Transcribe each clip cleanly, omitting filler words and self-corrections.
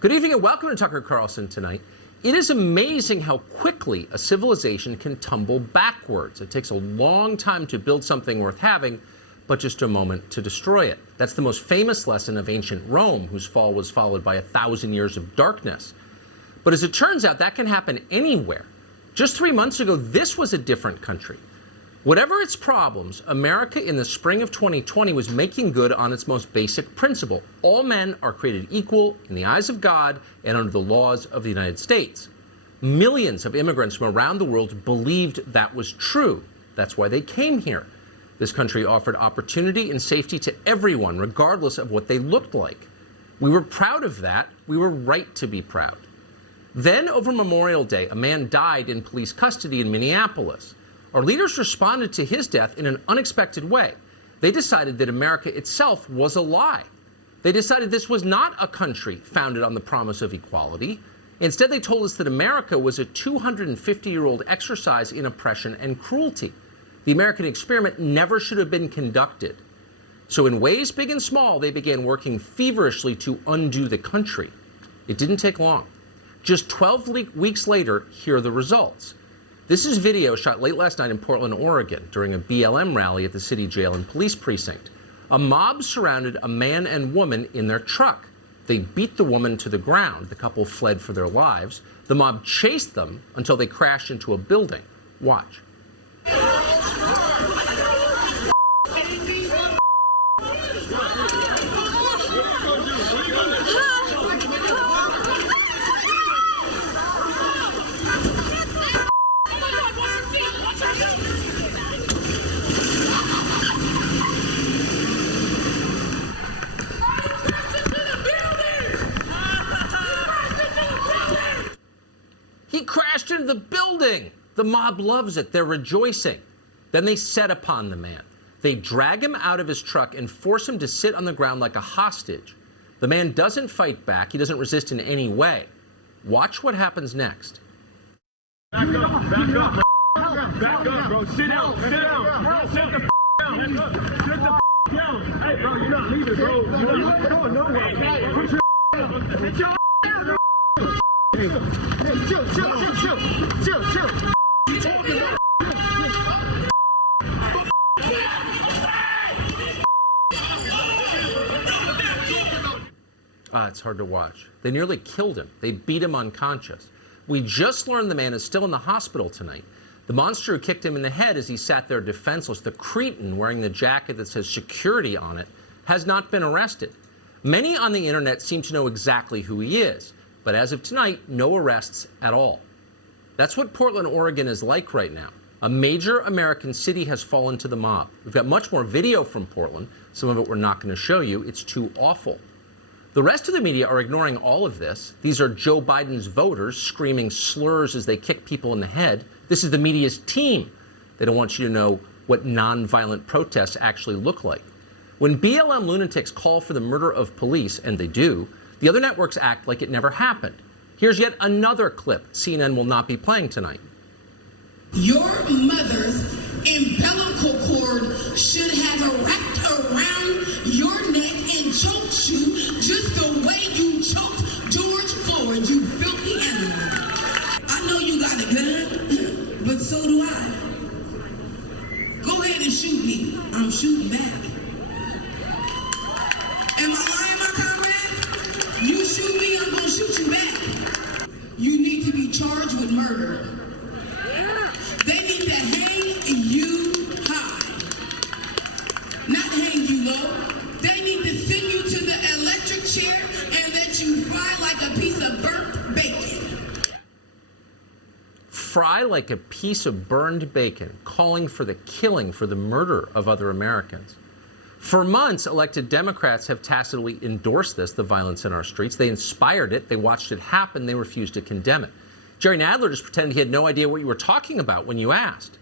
Good evening and welcome to Tucker Carlson tonight. It is amazing how quickly a civilization can tumble backwards. It takes a long time to build something worth having, but just a moment to destroy it. That's the most famous lesson of ancient Rome, whose fall was followed by 1,000 years of darkness. But as it turns out, that can happen anywhere. Just 3 months ago, this was a different country. Whatever its problems, America in the spring of 2020 was making good on its most basic principle. All men are created equal in the eyes of God and under the laws of the United States. Millions of immigrants from around the world believed that was true. That's why they came here. This country offered opportunity and safety to everyone, regardless of what they looked like. We were proud of that. We were right to be proud. Then, over Memorial Day, a man died in police custody in Minneapolis. Our leaders responded to his death in an unexpected way. They decided that America itself was a lie. They decided this was not a country founded on the promise of equality. Instead, they told us that America was a 250-year-old exercise in oppression and cruelty. The American experiment never should have been conducted. So in ways big and small, they began working feverishly to undo the country. It didn't take long. Just 12 weeks later, here are the results. This is video shot late last night in Portland, Oregon, during a BLM rally at the city jail and police precinct. A mob surrounded a man and woman in their truck. They beat the woman to the ground. The couple fled for their lives. The mob chased them until they crashed into a building. Watch. He crashed into the building. The mob loves it. They're rejoicing. Then they set upon the man. They drag him out of his truck and force him to sit on the ground like a hostage. The man doesn't fight back. He doesn't resist in any way. Watch what happens next. Back up, bro. Sit down. Sit the down. Sit the down. Hey, bro, you're not leaving, bro. You're not going nowhere. Put your down. Hey, chill. It's hard to watch. They nearly killed him. They beat him unconscious. We just learned the man is still in the hospital tonight. The monster who kicked him in the head as he sat there defenseless, the cretin wearing the jacket that says security on it, has not been arrested. Many on the internet seem to know exactly who he is, but as of tonight, no arrests at all. That's what Portland, Oregon is like right now. A major American city has fallen to the mob. We've got much more video from Portland. Some of it we're not going to show you. It's too awful. The rest of the media are ignoring all of this. These are Joe Biden's voters screaming slurs as they kick people in the head. This is the media's team. They don't want you to know what nonviolent protests actually look like. When BLM lunatics call for the murder of police, and they do, the other networks act like it never happened. Here's yet another clip CNN will not be playing tonight. Your mother's umbilical cord should have wrapped around your neck and choked you just the way you choked George Floyd, you filthy animal. I know you got a gun, but so do I. Go ahead and shoot me. I'm shooting back. Am I lying, my comrade? You shoot me, I'm gonna shoot you back. You need to be charged with murder. They need to hang you high, not hang you low. They need to send you to the electric chair and let you fry like a piece of burnt bacon. Fry like a piece of burned bacon, calling for the killing, for the murder of other Americans. For months, elected Democrats have tacitly endorsed this, the violence in our streets. They inspired it. They watched it happen. They refused to condemn it. Jerry Nadler just pretended he had no idea what you were talking about when you asked.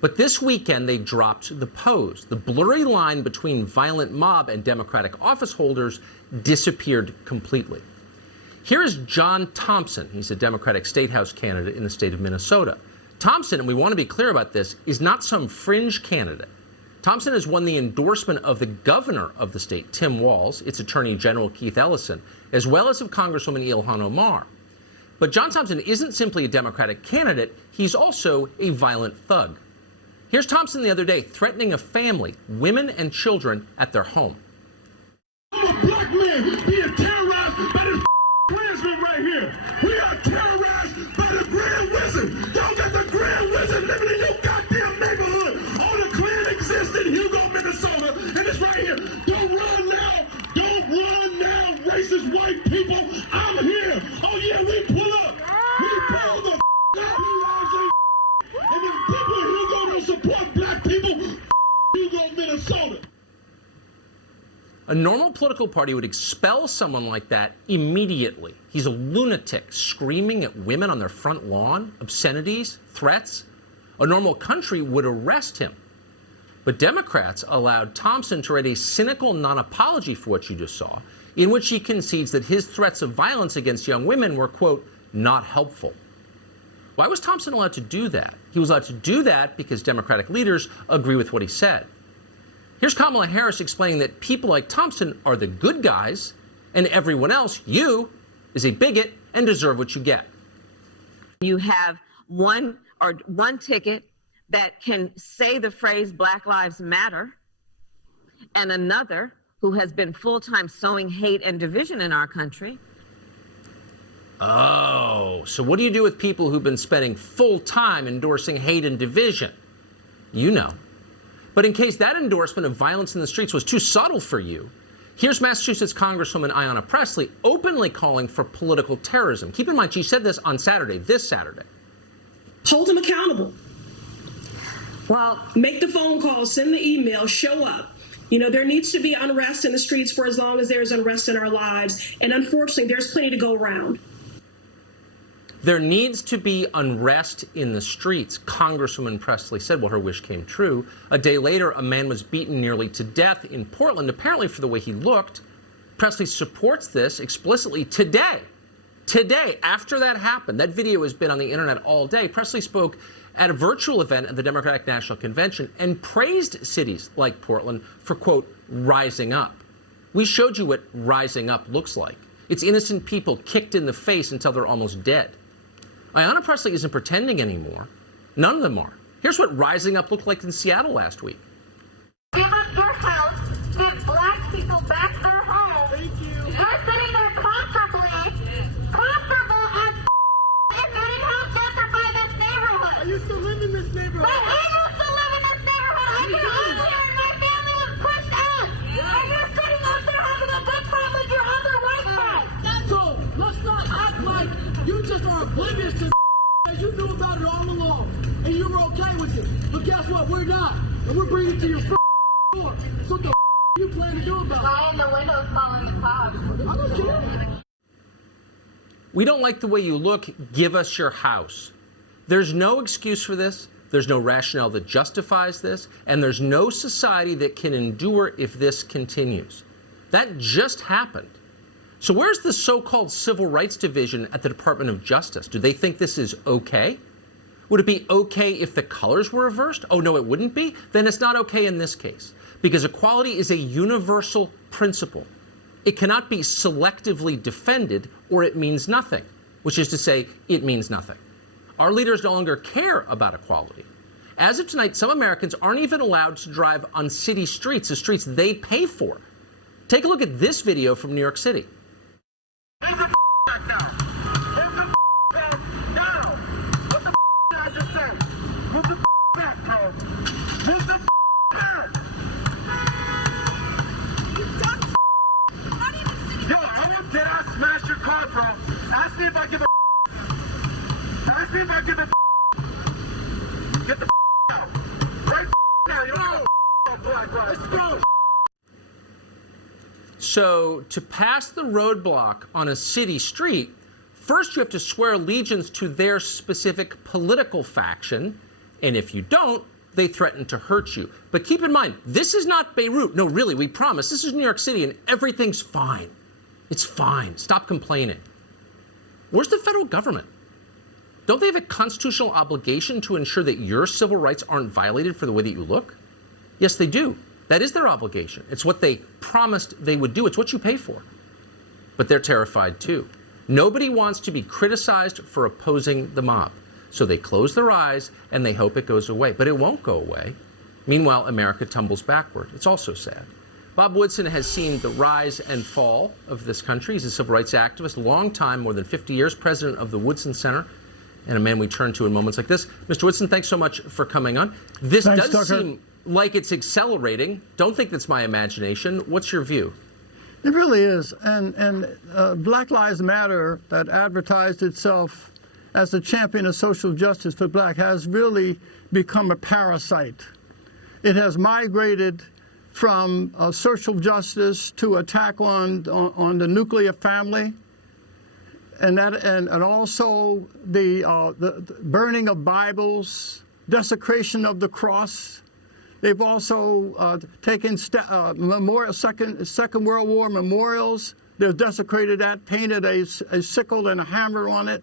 But this weekend, they dropped the pose. The blurry line between violent mob and Democratic office holders disappeared completely. Here is John Thompson. He's a Democratic State House candidate in the state of Minnesota. Thompson, and we want to be clear about this, is not some fringe candidate. Thompson has won the endorsement of the governor of the state, Tim Walz, its attorney general, Keith Ellison, as well as of Congresswoman Ilhan Omar. But John Thompson isn't simply a Democratic candidate, he's also a violent thug. Here's Thompson the other day threatening a family, women and children, at their home. I'm a black man being terrorized by this Klansman right here. We are terrorized by the Grand Wizard. Y'all got the Grand Wizard living in your goddamn neighborhood. All the Klan exists in Hugo, Minnesota, and it's right here. Don't run now. Don't run now, racist white people. I'm here. Oh yeah, we pull up. We pull the out. And if people in Hugo don't support black people, Hugo, Minnesota. A normal political party would expel someone like that immediately. He's a lunatic, screaming at women on their front lawn, obscenities, threats. A normal country would arrest him. But Democrats allowed Thompson to write a cynical non-apology for what you just saw, in which he concedes that his threats of violence against young women were, quote, not helpful. Why was Thompson allowed to do that? He was allowed to do that because Democratic leaders agree with what he said. Here's Kamala Harris explaining that people like Thompson are the good guys, and everyone else, you, is a bigot and deserve what you get. You have one ticket that can say the phrase Black Lives Matter, and another who has been full-time sowing hate and division in our country. Oh, so what do you do with people who've been spending full time endorsing hate and division? You know. But in case that endorsement of violence in the streets was too subtle for you, here's Massachusetts Congresswoman Ayanna Pressley openly calling for political terrorism. Keep in mind, she said this on Saturday, this Saturday. Hold them accountable. Well, make the phone call, send the email, show up. You know, there needs to be unrest in the streets for as long as there's unrest in our lives. And unfortunately, there's plenty to go around. There needs to be unrest in the streets, Congresswoman Pressley said. Well, her wish came true. A day later, a man was beaten nearly to death in Portland, apparently for the way he looked. Pressley supports this explicitly today. Today, after that happened, that video has been on the internet all day. Pressley spoke at a virtual event at the Democratic National Convention and praised cities like Portland for, quote, rising up. We showed you what rising up looks like. It's innocent people kicked in the face until they're almost dead. Ayanna Pressley isn't pretending anymore. None of them are. Here's what rising up looked like in Seattle last week. Give up your house. Give black people back their home. Thank you. You're sitting there comfortable as and you didn't have gentrify this neighborhood. I used to live in this neighborhood. But I used to live in this neighborhood. I came over here and my family was pushed out. And you're sitting out there having a good time with your other white friends. So let's not act like you just are oblivious to as you knew about it all along, and you were okay with it. But guess what? We're not, and we're bringing it to your door. So what the you plan to do about it? Why in the windows calling the cops? I don't care. We don't like the way you look. Give us your house. There's no excuse for this. There's no rationale that justifies this. And there's no society that can endure if this continues. That just happened. So where's the so-called Civil Rights Division at the Department of Justice? Do they think this is okay? Would it be okay if the colors were reversed? Oh, no, it wouldn't be? Then it's not okay in this case. Because equality is a universal principle. It cannot be selectively defended or it means nothing, which is to say, it means nothing. Our leaders no longer care about equality. As of tonight, some Americans aren't even allowed to drive on city streets, the streets they pay for. Take a look at this video from New York City. Leave the back now. Leave the back now. What the I just said? Move the back, bro. Move the back. Yo, I will dead ass smash your car, bro. Ask me if I give a Ask me if I give a Get the out. Right now. You don't know black lives. Let's go. So to pass the roadblock on a city street, first you have to swear allegiance to their specific political faction, and if you don't, they threaten to hurt you. But keep in mind, this is not Beirut. No, really, we promise. This is New York City, and everything's fine. It's fine. Stop complaining. Where's the federal government? Don't they have a constitutional obligation to ensure that your civil rights aren't violated for the way that you look? Yes, they do. That is their obligation. It's what they promised they would do. It's what you pay for. But they're terrified too. Nobody wants to be criticized for opposing the mob. So they close their eyes and they hope it goes away. But it won't go away. Meanwhile, America tumbles backward. It's also sad. Bob Woodson has seen the rise and fall of this country. He's a civil rights activist, long time, more than 50 years, president of the Woodson Center, and a man we turn to in moments like this. Mr. Woodson, thanks so much for coming on. This Thanks, does Tucker. seem like it's accelerating. Don't think that's my imagination. What's your view? It really is. And Black Lives Matter, that advertised itself as a champion of social justice for black, has really become a parasite. It has migrated from social justice to attack on the nuclear family, and also the burning of Bibles, desecration of the cross. They've also taken Second World War memorials. They've desecrated that, painted a sickle and a hammer on it.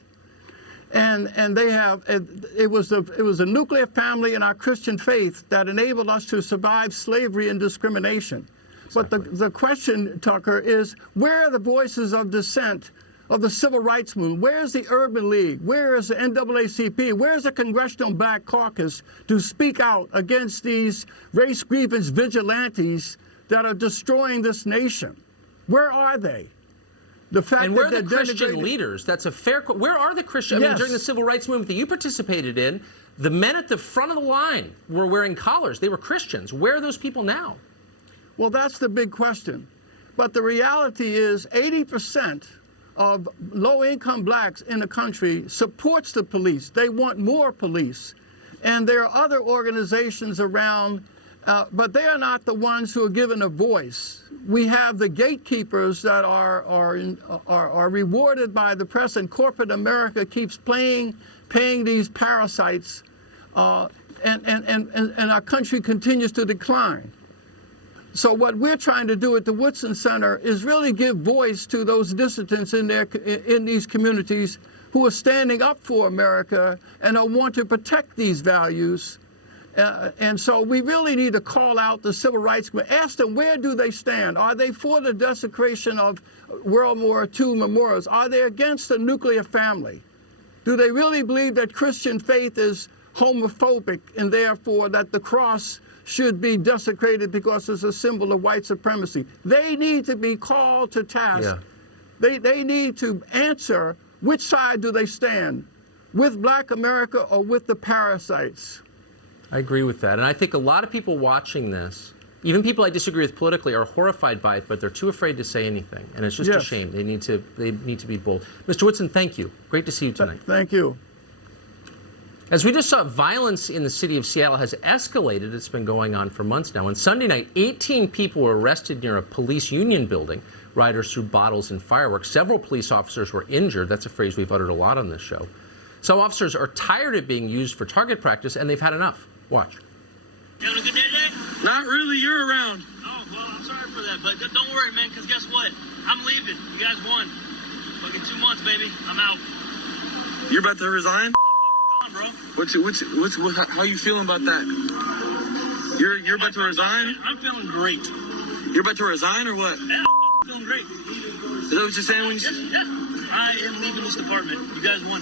And they have, it was a nuclear family in our Christian faith that enabled us to survive slavery and discrimination. Exactly. But the question, Tucker, is where are the voices of dissent of the civil rights movement? Where's the Urban League? Where is the NAACP? Where's the Congressional Black Caucus to speak out against these race grievance vigilantes that are destroying this nation? Where are they? The fact and where that are the Christian leaders? That's a fair question. Where are the Christian? I mean, during the civil rights movement that you participated in, the men at the front of the line were wearing collars. They were Christians. Where are those people now? Well, that's the big question. But the reality is 80% of low-income blacks in the country supports the police. They want more police. And there are other organizations around, but they are not the ones who are given a voice. We have the gatekeepers that are rewarded by the press, and corporate America keeps paying these parasites, and our country continues to decline. So what we're trying to do at the Woodson Center is really give voice to those dissidents in these communities who are standing up for America and want to protect these values. And so we really need to call out the civil rights movement, ask them where do they stand? Are they for the desecration of World War II memorials? Are they against the nuclear family? Do they really believe that Christian faith is homophobic and therefore that the cross should be desecrated because it's a symbol of white supremacy? They need to be called to task. Yeah. They need to answer which side do they stand, with Black America or with the parasites. I agree with that. And I think a lot of people watching this, even people I disagree with politically, are horrified by it, but they're too afraid to say anything. And it's just a shame. They need to be bold. Mr. Woodson, thank you. Great to see you tonight. Thank you. As we just saw, violence in the city of Seattle has escalated. It's been going on for months now. On Sunday night, 18 people were arrested near a police union building. Rioters threw bottles and fireworks. Several police officers were injured. That's a phrase we've uttered a lot on this show. Some officers are tired of being used for target practice, and they've had enough. Watch. You having a good day today? Not really. You're around. Oh, well, I'm sorry for that, but don't worry, man, because guess what? I'm leaving. You guys won. Fucking 2 months, baby. I'm out. You're about to resign? I'm gone, bro. How you feeling about that? You're about to resign? I'm feeling great. You're about to resign or what? Yeah, I'm feeling great. Is that what you're saying when you... Yes. I am leaving this department. You guys won.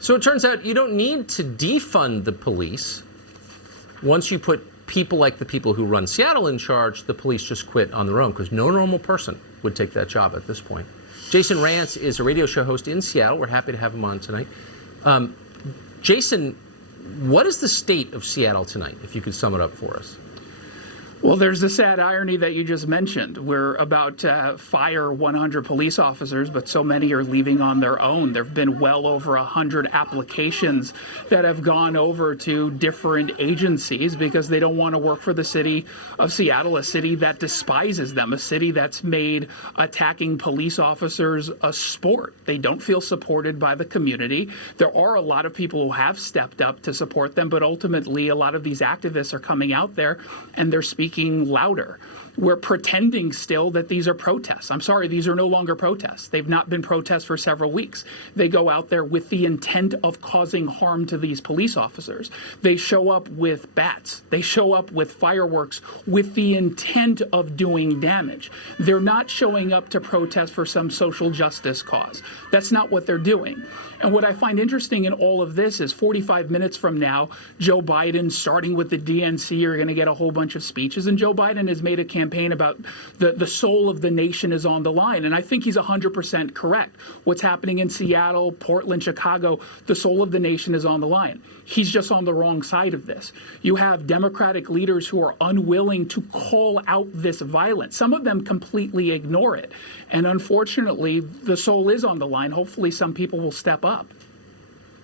So it turns out you don't need to defund the police. Once you put people like the people who run Seattle in charge, the police just quit on their own, because no normal person would take that job at this point. Jason Rance is a radio show host in Seattle. We're happy to have him on tonight. Jason, what is the state of Seattle tonight, if you could sum it up for us? Well, there's the sad irony that you just mentioned. We're about to fire 100 police officers, but so many are leaving on their own. There have been well over 100 applications that have gone over to different agencies because they don't want to work for the city of Seattle, a city that despises them, a city that's made attacking police officers a sport. They don't feel supported by the community. There are a lot of people who have stepped up to support them, but ultimately a lot of these activists are coming out there and they're speaking louder. We're pretending still that these are protests. I'm sorry, these are no longer protests. They've not been protests for several weeks. They go out there with the intent of causing harm to these police officers. They show up with bats. They show up with fireworks with the intent of doing damage. They're not showing up to protest for some social justice cause. That's not what they're doing. And what I find interesting in all of this is 45 minutes from now, Joe Biden, starting with the DNC, are going to get a whole bunch of speeches. And Joe Biden has made a campaign about the soul of the nation is on the line. And I think he's 100% correct. What's happening in Seattle, Portland, Chicago, the soul of the nation is on the line. He's just on the wrong side of this. You have Democratic leaders who are unwilling to call out this violence. Some of them completely ignore it. And unfortunately, the soul is on the line. Hopefully some people will step up.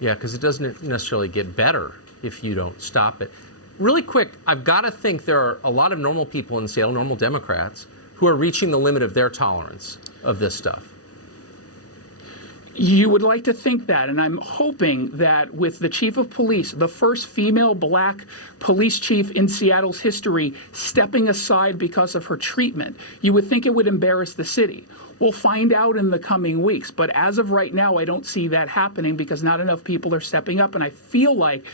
Yeah, because it doesn't necessarily get better if you don't stop it. Really quick, I've got to think there are a lot of normal people in Seattle, normal Democrats, who are reaching the limit of their tolerance of this stuff. You would like to think that, and I'm hoping that with the chief of police, the first female black police chief in Seattle's history, stepping aside because of her treatment, you would think it would embarrass the city. We'll find out in the coming weeks, but as of right now, I don't see that happening because not enough people are stepping up, and I feel like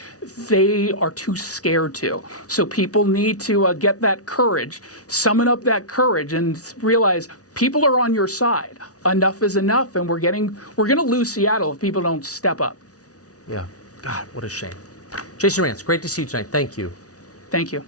they are too scared to. So people need to get that courage, summon up that courage, and realize people are on your side. Enough is enough, and we're going to lose Seattle if people don't step up. Yeah. God, what a shame. Jason Rance, great to see you tonight. Thank you. Thank you.